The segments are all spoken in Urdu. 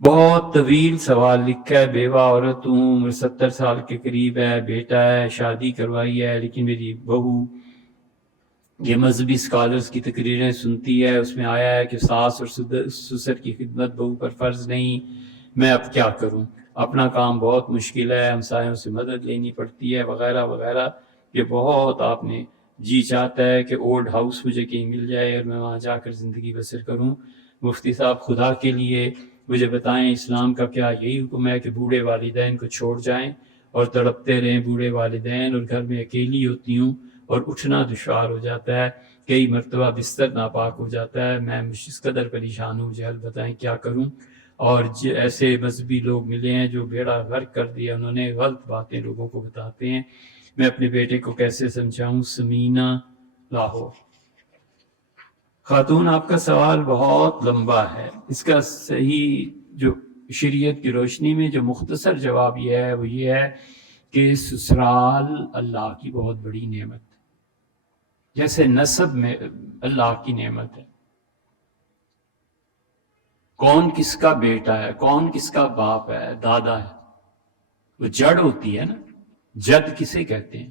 بہت طویل سوال لکھا ہے. بیوہ عورت ہوں، عمر 70 سال کے قریب ہے، بیٹا ہے، شادی کروائی ہے، لیکن میری بہو یہ مذہبی اسکالرس کی تقریریں سنتی ہے، اس میں آیا ہے کہ ساس اور سسر کی خدمت بہو پر فرض نہیں. میں اب کیا کروں؟ اپنا کام بہت مشکل ہے، ہمسایوں سے مدد لینی پڑتی ہے وغیرہ وغیرہ. یہ بہت آپ نے جی چاہتا ہے کہ اولڈ ہاؤس مجھے کہیں مل جائے اور میں وہاں جا کر زندگی بسر کروں. مفتی صاحب خدا کے لیے مجھے بتائیں، اسلام کا کیا یہی حکم ہے کہ بوڑھے والدین کو چھوڑ جائیں اور تڑپتے رہیں؟ بوڑھے والدین اور گھر میں اکیلی ہوتی ہوں اور اٹھنا دشوار ہو جاتا ہے، کئی مرتبہ بستر ناپاک ہو جاتا ہے. میں اس قدر پریشان ہوں، مجھے حل بتائیں کیا کروں. اور ایسے مذہبی لوگ ملے ہیں جو بیڑا غرق کر دیا، انہوں نے غلط باتیں لوگوں کو بتاتے ہیں. میں اپنے بیٹے کو کیسے سمجھاؤں؟ سمینہ، لاہور. خاتون، آپ کا سوال بہت لمبا ہے. اس کا صحیح جو شریعت کی روشنی میں جو مختصر جواب یہ ہے وہ یہ ہے کہ سسرال اللہ کی بہت بڑی نعمت ہے، جیسے نسب میں اللہ کی نعمت ہے. کون کس کا بیٹا ہے، کون کس کا باپ ہے، دادا ہے، وہ جڑ ہوتی ہے نا. جد کسے کہتے ہیں؟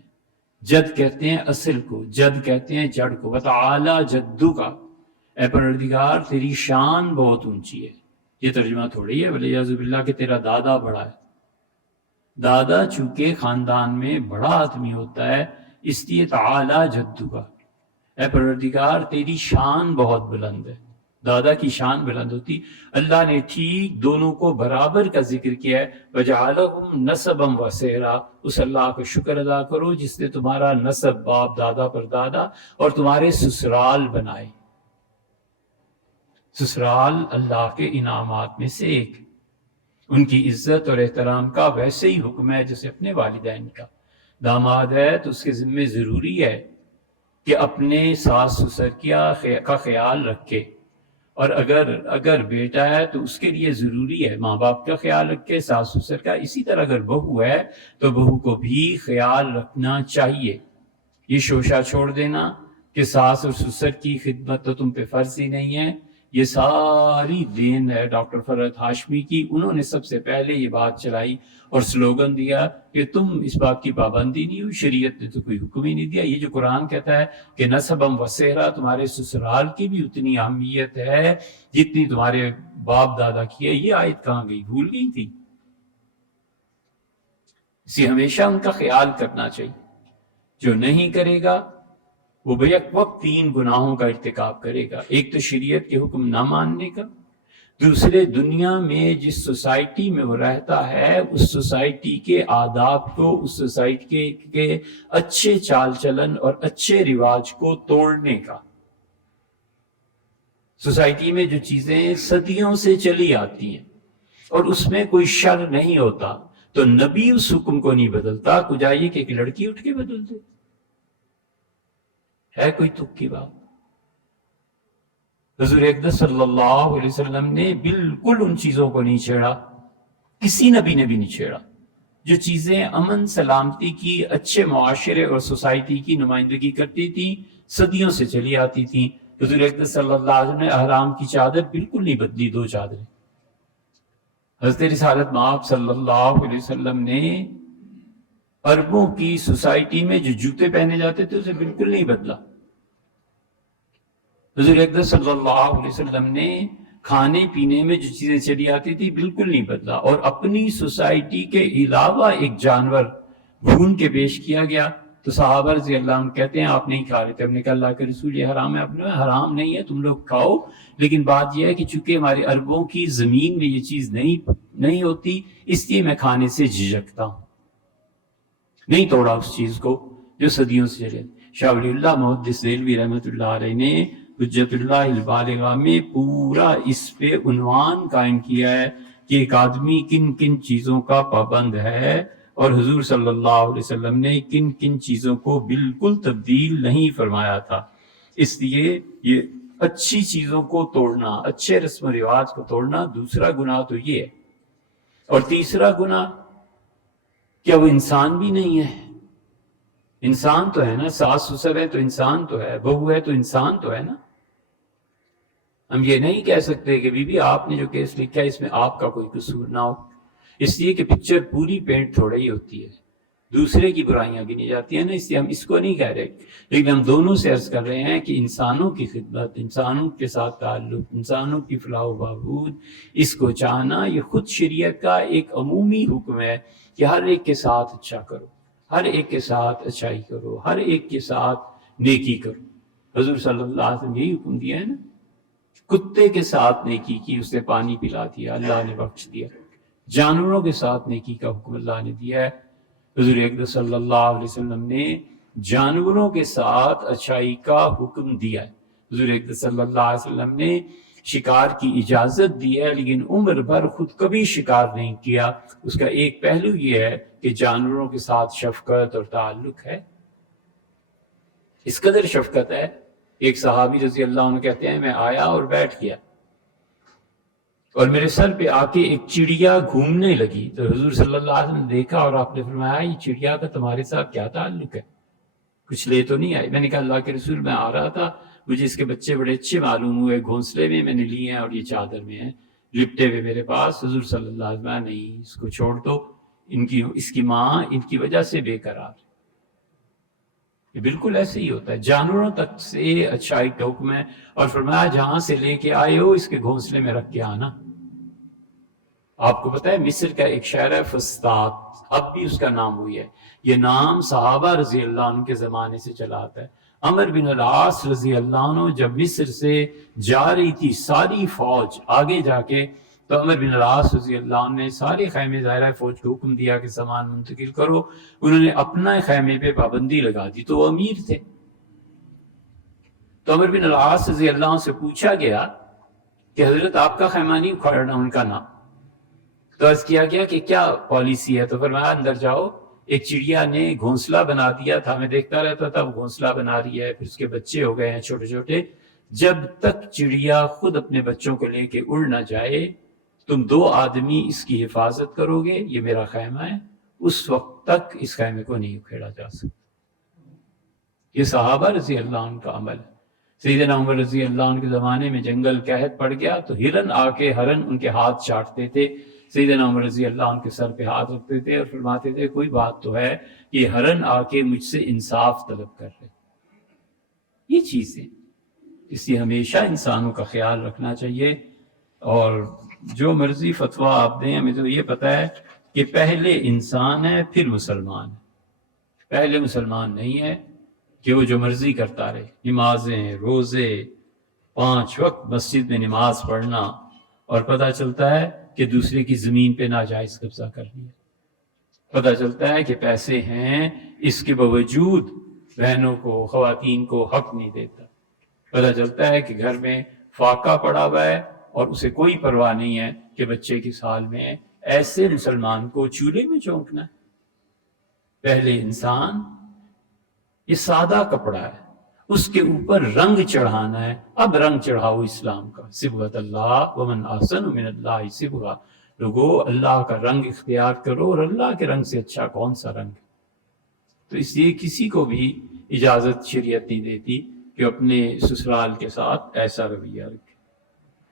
جد کہتے ہیں اصل کو، جد کہتے ہیں جڑ کو. وتعالی جدو کا، اے پروردگار تیری شان بہت اونچی ہے. یہ ترجمہ تھوڑی ہے ولیعوذ باللہ کہ تیرا دادا بڑا ہے. دادا چونکہ خاندان میں بڑا آدمی ہوتا ہے، اس لیے تعالی جدو کا، اے پروردگار تیری شان بہت بلند ہے. دادا کی شان بلند ہوتی. اللہ نے ٹھیک دونوں کو برابر کا ذکر کیا ہے. وَجَعَلَهُمْ نَسَبًا وَسِحْرًا. اس اللہ کا شکر ادا کرو جس نے تمہارا نسب باپ دادا پر دادا اور تمہارے سسرال بنائے. سسرال اللہ کے انعامات میں سے ایک. ان کی عزت اور احترام کا ویسے ہی حکم ہے جیسے اپنے والدین کا. داماد ہے تو اس کے ذمہ ضروری ہے کہ اپنے ساس سسر کا خیال رکھے، اور اگر بیٹا ہے تو اس کے لیے ضروری ہے ماں باپ کا خیال رکھے، ساس سسر کا. اسی طرح اگر بہو ہے تو بہو کو بھی خیال رکھنا چاہیے. یہ شوشہ چھوڑ دینا کہ ساس اور سسر کی خدمت تو تم پہ فرض ہی نہیں ہے، یہ ساری دین ہے ڈاکٹر فرحت ہاشمی کی. انہوں نے سب سے پہلے یہ بات چلائی اور سلوگن دیا کہ تم اس بات کی پابندی نہیں ہوئی، شریعت نے تو کوئی حکم ہی نہیں دیا. یہ جو قرآن کہتا ہے کہ نسبم وسحرا، تمہارے سسرال کی بھی اتنی اہمیت ہے جتنی تمہارے باپ دادا کی ہے، یہ آیت کہاں گئی؟ بھول گئی تھی. اسی ہمیشہ ان کا خیال کرنا چاہیے. جو نہیں کرے گا وہ بیک وقت 3 گناہوں کا ارتکاب کرے گا. ایک تو شریعت کے حکم نہ ماننے کا، دوسرے دنیا میں جس سوسائٹی میں وہ رہتا ہے اس سوسائٹی کے آداب کو، اس سوسائٹی کے اچھے چال چلن اور اچھے رواج کو توڑنے کا. سوسائٹی میں جو چیزیں صدیوں سے چلی آتی ہیں اور اس میں کوئی شر نہیں ہوتا تو نبی اس حکم کو نہیں بدلتا. کو جائیے کہ ایک لڑکی اٹھ کے بدل دے، ہے کوئی تک کی بات؟ حضور اقدس صلی اللہ علیہ وسلم نے بالکل ان چیزوں کو نہیں چھیڑا، کسی نبی نے بھی نہیں چھیڑا. جو چیزیں امن سلامتی کی، اچھے معاشرے اور سوسائٹی کی نمائندگی کرتی تھیں، صدیوں سے چلی آتی تھیں. حضور اقدس صلی اللہ علیہ وسلم نے احرام کی چادر بالکل نہیں بدلی، 2 چادریں. حضرت رسالت مآب صلی اللہ علیہ وسلم نے عربوں کی سوسائٹی میں جو جوتے پہنے جاتے تھے اسے بالکل نہیں بدلا. حضور اقدس صلی اللہ علیہ وسلم نے کھانے پینے میں جو چیزیں چلی آتی تھی بالکل نہیں بدلا. اور اپنی سوسائٹی کے علاوہ ایک جانور بھون کے پیش کیا گیا تو صحابہ رضی اللہ عنہ کہتے ہیں آپ نہیں کھا رہے تھے. ہم نے کہا اللہ کے رسول یہ حرام ہے. اپنے حرام نہیں ہے، تم لوگ کھاؤ، لیکن بات یہ ہے کہ چونکہ ہمارے عربوں کی زمین میں یہ چیز نہیں ہوتی اس لیے میں کھانے سے جھجکتا ہوں. نہیں توڑا اس چیز کو جو صدیوں سے چلے. شاہ ولی اللہ محدث دہلوی رحمۃ اللہ علیہ نے حجت اللہ البالغہ میں پورا اس پہ عنوان قائم کیا ہے کہ ایک آدمی کن کن چیزوں کا پابند ہے اور حضور صلی اللہ علیہ وسلم نے کن کن چیزوں کو بالکل تبدیل نہیں فرمایا تھا. اس لیے یہ اچھی چیزوں کو توڑنا، اچھے رسم و رواج کو توڑنا دوسرا گناہ تو یہ ہے. اور تیسرا گناہ، کیا وہ انسان بھی نہیں ہے؟ انسان تو ہے نا، ساس سسر ہے تو انسان تو ہے، بہو ہے تو انسان تو ہے نا. ہم یہ نہیں کہہ سکتے کہ بی بی آپ نے جو کیس لکھا ہے اس میں آپ کا کوئی قصور نہ ہو، اس لیے کہ پکچر پوری پینٹ تھوڑا ہی ہوتی ہے، دوسرے کی برائیاں گنی جاتی ہیں نا، اس لیے ہم اس کو نہیں کہہ رہے، لیکن ہم دونوں سے عرض کر رہے ہیں کہ انسانوں کی خدمت، انسانوں کے ساتھ تعلق، انسانوں کی فلاح و بہبود، اس کو چاہنا یہ خود شریعت کا ایک عمومی حکم ہے کہ ہر ایک کے ساتھ اچھا کرو، ہر ایک کے ساتھ اچھائی کرو، ہر ایک کے ساتھ نیکی کرو۔ حضور صلی اللہ علیہ وسلم یہی حکم دیا ہے نا، کتے کے ساتھ نیکی کی، اسے پانی پلا دیا، اللہ نے بخش دیا۔ جانوروں کے ساتھ نیکی کا حکم اللہ نے دیا ہے۔ حضور اقدس صلی اللہ علیہ وسلم نے جانوروں کے ساتھ اچھائی کا حکم دیا ہے۔ حضور اقدس صلی اللہ علیہ وسلم نے شکار کی اجازت دی ہے، لیکن عمر بھر خود کبھی شکار نہیں کیا۔ اس کا ایک پہلو یہ ہے کہ جانوروں کے ساتھ شفقت اور تعلق ہے، اس قدر شفقت ہے۔ ایک صحابی رضی اللہ عنہ کہتے ہیں میں آیا اور بیٹھ گیا اور میرے سر پہ آ کے ایک چڑیا گھومنے لگی، تو حضور صلی اللہ علیہ وسلم نے دیکھا اور آپ نے فرمایا یہ چڑیا کا تمہارے ساتھ کیا تعلق ہے، کچھ لے تو نہیں آئی؟ میں نے کہا اللہ کے رسول میں آ رہا تھا، مجھے اس کے بچے بڑے اچھے معلوم ہوئے، گھونسلے میں نے لیے ہیں اور یہ چادر میں ہیں لپٹے ہوئے میرے پاس۔ حضور صلی اللہ علیہ وسلم نہیں، اس کو چھوڑ دو، اس کی ماں ان کی وجہ سے بے قرار۔ یہ بالکل ایسے ہی ہوتا ہے، جانوروں تک سے اچھائی کا حکم ہے، اور فرمایا جہاں سے لے کے آئے ہو اس کے گھونسلے میں رکھ کے آنا۔ آپ کو پتہ ہے مصر کا ایک شہر ہے فسطاط، اب بھی اس کا نام ہوئی ہے، یہ نام صحابہ رضی اللہ عنہ کے زمانے سے چلا آتا ہے۔ عمر بن العاص رضی اللہ عنہ جب مصر سے جا رہی تھی ساری فوج آگے جا کے، تو عمر بن العاص رضی اللہ عنہ نے سارے خیمے ظاہرہ فوج کو حکم دیا کہ سامان منتقل کرو، انہوں نے اپنا خیمے پہ پابندی لگا دی، تو وہ امیر تھے۔ تو عمر بن العاص رضی اللہ عنہ سے پوچھا گیا کہ حضرت آپ کا خیمہ نہیں اکھاڑنا، ان کا نام، تو عرض کیا گیا کہ کیا پالیسی ہے؟ تو فرمایا اندر جاؤ، ایک چڑیا نے گھونسلہ بنا دیا تھا، میں دیکھتا رہتا تھا وہ گھونسلہ بنا رہی ہے، پھر اس کے بچے ہو گئے ہیں چھوٹے چھوٹے، جب تک چڑیا خود اپنے بچوں کو لے کے اڑ نہ جائے تم 2 آدمی اس کی حفاظت کرو گے، یہ میرا خیمہ ہے، اس وقت تک اس خیمے کو نہیں اکھیڑا جا سکتا۔ یہ صحابہ رضی اللہ عنہ کا عمل ہے۔ سیدنا عمر رضی اللہ عنہ کے زمانے میں جنگل قحط پڑ گیا تو ہرن آ کے ان کے ہاتھ چاٹتے تھے، سیدنا عمر رضی اللہ عنہ کے سر پہ ہاتھ رکھتے تھے اور فرماتے تھے کوئی بات تو ہے، یہ ہرن آ کے مجھ سے انصاف طلب کر رہے۔ یہ چیزیں اس لیے ہمیشہ انسانوں کا خیال رکھنا چاہیے، اور جو مرضی فتویٰ آپ دیں ہمیں تو یہ پتہ ہے کہ پہلے انسان ہے پھر مسلمان ہے، پہلے مسلمان نہیں ہے کہ وہ جو مرضی کرتا رہے، نمازیں، روزے، 5 وقت مسجد میں نماز پڑھنا، اور پتہ چلتا ہے کہ دوسرے کی زمین پہ ناجائز قبضہ کر لیا، پتہ چلتا ہے کہ پیسے ہیں اس کے باوجود بہنوں کو، خواتین کو حق نہیں دیتا، پتہ چلتا ہے کہ گھر میں فاقہ پڑا ہوا ہے اور اسے کوئی پرواہ نہیں ہے کہ بچے کی سال میں ہے، ایسے مسلمان کو چولہے میں چونکنا ہے۔ پہلے انسان یہ سادہ کپڑا ہے، اس کے اوپر رنگ چڑھانا ہے، اب رنگ چڑھاؤ اسلام کا، صبغۃ اللہ ومن احسن من اللہ صبغہ، لوگو اللہ کا رنگ اختیار کرو، اور اللہ کے رنگ سے اچھا کون سا رنگ ہے؟ تو اس لیے کسی کو بھی اجازت شریعت نہیں دیتی کہ اپنے سسرال کے ساتھ ایسا رویہ رکھے۔